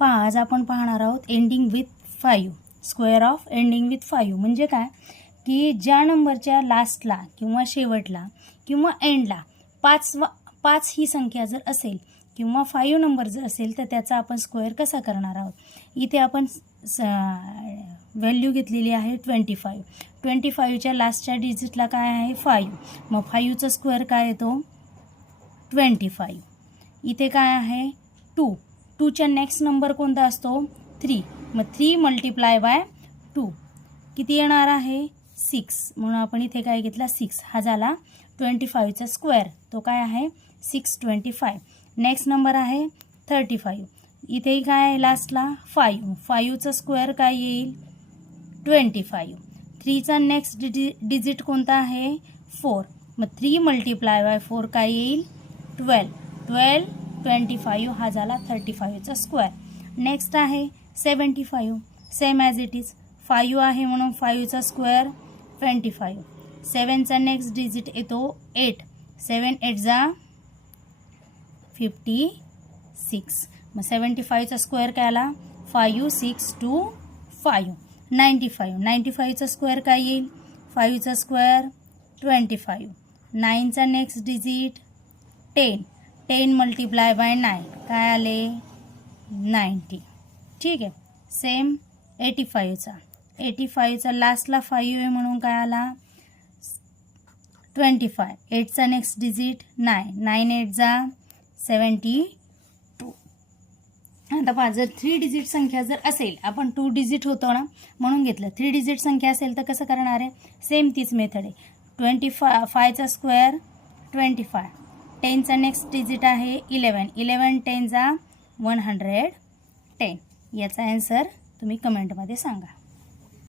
पहा आज आपण पाहणार आहोत ending with 5, square of ending with 5 म्हणजे काय की ज्या नंबरच्या लास्टला किंवा शेवटला किंवा एंडला 5 ही संख्या जर असेल किंवा 5 नंबर जर असेल तर त्याचा आपण स्क्वेअर कसा करणार आहोत. इथे आपण व्हॅल्यू घेतलेली आहे 25. 25च्या लास्टच्या डिजिटला काय आहे 5. मग 5चा स्क्वेअर काय येतो 25. इथे काय आहे 2. 2च्या नेक्स्ट नंबर कोणता असतो 3. मग 3 मल्टिप्लाय बाय 2 किती येणार आहे 6. म्हणून आपण इथे काय घेतला 6. हा झाला 25चा स्क्वेअर. तो काय आहे 625. नेक्स्ट नंबर आहे 35. इथेही काय आहे लास्टला 5. 5चा स्क्वेअर काय येईल 25. 3चा नेक्स्ट डिजिट कोणता आहे 4. मग 3 मल्टिप्लाय बाय 4 काय येईल 12. 25 हा झाला 35चा स्क्वेअर. नेक्स्ट आहे 75. सेम ॲज इट इज 5 आहे म्हणून 5चा स्क्वेअर 25. 7चा नेक्स्ट डिजिट येतो 8. 7 8 जा 56. मग 75चा स्क्वेअर काय आला 5 6 2 5. 95. 95चा स्क्वेअर काय येईल 5चा स्क्वेअर 25. 9चा नेक्स्ट डिजिट 10. 10 मल्टिप्लाय बाय 9 काय आले 90. ठीक आहे. सेम 85चा 85चा लास्टला 5 आहे म्हणून काय आला 25. 8चा नेक्स्ट डिजिट 9. 9 8 जा 72. आता पहा जर 3 डिजिट संख्या जर असेल आपण 2 डिजिट होतो ना म्हणून घेतलं. 3 डिजिट संख्या असेल तर कसं करणार आहे सेम तीच मेथड आहे. 25चा स्क्वेअर 25. 10चा नेक्स्ट डिजिट आहे 11. 11 10 जा 110. याचा आन्सर तुम्ही कमेंटमध्ये सांगा.